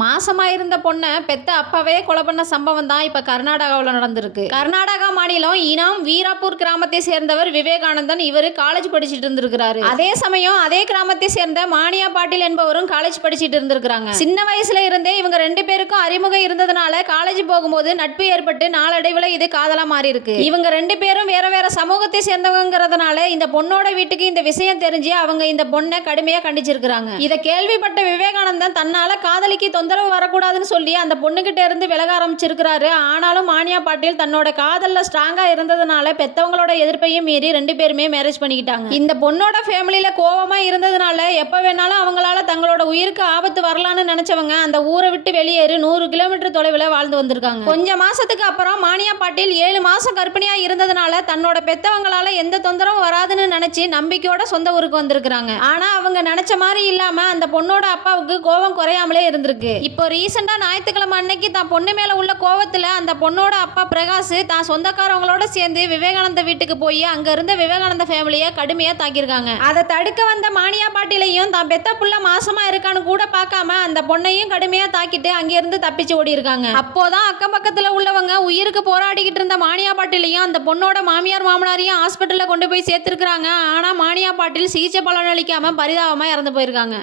மாசமா இருந்த பொண்ணை பெத்த அப்பாவே கொலை பண்ண சம்பவம் தான் இப்ப கர்நாடகாவில் நடந்திருக்கு. கர்நாடகா மாநிலம் இனாம் வீராப்பூர் கிராமத்தை சேர்ந்தவர் விவேகானந்தன். இவரு காலேஜ் படிச்சுட்டு இருந்திருக்கிறாரு. அதே சமயம் அதே கிராமத்தை சேர்ந்த மானியா பாட்டில் என்பவரும் காலேஜ் படிச்சுட்டு இருந்திருக்காங்க. சின்ன வயசுல இருந்தே இவங்க ரெண்டு பேருக்கும் அறிமுகம் இருந்ததுனால காலேஜ் போகும்போது நட்பு ஏற்பட்டு நாளடைவில் இது காதலா மாறி இருக்கு. இவங்க ரெண்டு பேரும் வேற வேற சமூகத்தை சேர்ந்தவங்கிறதுனால இந்த பொண்ணோட வீட்டுக்கு இந்த விஷயம் தெரிஞ்சு அவங்க இந்த பொண்ணை கடுமையா கண்டிச்சிருக்காங்க. இதை கேள்விப்பட்ட விவேகானந்தன் தன்னால காதலிக்கு தொந்தரவு வரக்கூடாதுன்னு சொல்லி அந்த பொண்ணுகிட்ட இருந்து விலக ஆரம்பிச்சிருக்கிறாரு. ஆனாலும் மானியா பாட்டில் தன்னோட காதல்ல ஸ்ட்ராங்கா இருந்ததுனால பெத்தவங்களோட எதிர்ப்பையும் மீறி ரெண்டு பேருமே மேரேஜ் பண்ணிக்கிட்டாங்க. இந்த பொண்ணோட ஃபேமிலியில கோவமா இருந்ததுனால எப்ப வேணாலும் அவங்களால தங்களோட உயிருக்கு ஆபத்து வரலான்னு நினைச்சவங்க அந்த ஊரை விட்டு வெளியேறி 100 கிலோமீட்டர் தொலைவில் வாழ்ந்து வந்திருக்காங்க. கொஞ்ச மாசத்துக்கு அப்புறம் மானியா பாட்டில் 7 மாசம் கர்ப்பிணியா இருந்ததுனால தன்னோட பெத்தவங்களால எந்த தொந்தரவும் வராதுன்னு நினைச்சு நம்பிக்கையோட சொந்த ஊருக்கு வந்திருக்காங்க. ஆனா அவங்க நினைச்ச மாதிரி இல்லாம அந்த பொண்ணோட அப்பாவுக்கு கோபம் குறையாமலே இருந்திருக்கு. இப்போ ரீசெண்டா ஞாயிற்றுக்கிழமை அன்னைக்கு தான் பொண்ணு மேல உள்ள கோவத்துல அந்த பொண்ணோட அப்பா பிரகாஷ் தான் சொந்தக்காரவங்களோட சேர்ந்து விவேகானந்த வீட்டுக்கு போய் அங்க இருந்த விவேகானந்த ஃபேமிலியை கடுமையா தாக்கியிருக்காங்க. அதை தடுக்க வந்த மானியா பாட்டிலையும் தான் பெத்த புள்ள மாசமா இருக்கான்னு கூட பார்க்காம அந்த பொண்ணையும் கடுமையா தாக்கிட்டு அங்கிருந்து தப்பிச்சு ஓடி இருக்காங்க. அப்போதான் அக்கம் பக்கத்துல உள்ளவங்க உயிருக்கு போராடிக்கிட்டு இருந்த மானியா பாட்டிலையும் அந்த பொண்ணோட மாமியார் மாமனாரையும் ஹாஸ்பிட்டல்ல கொண்டு போய் சேர்த்திருக்காங்க. ஆனா மானியா பாட்டில் சிகிச்சை பலனளிக்காம பரிதாபமா இறந்து போயிருக்காங்க.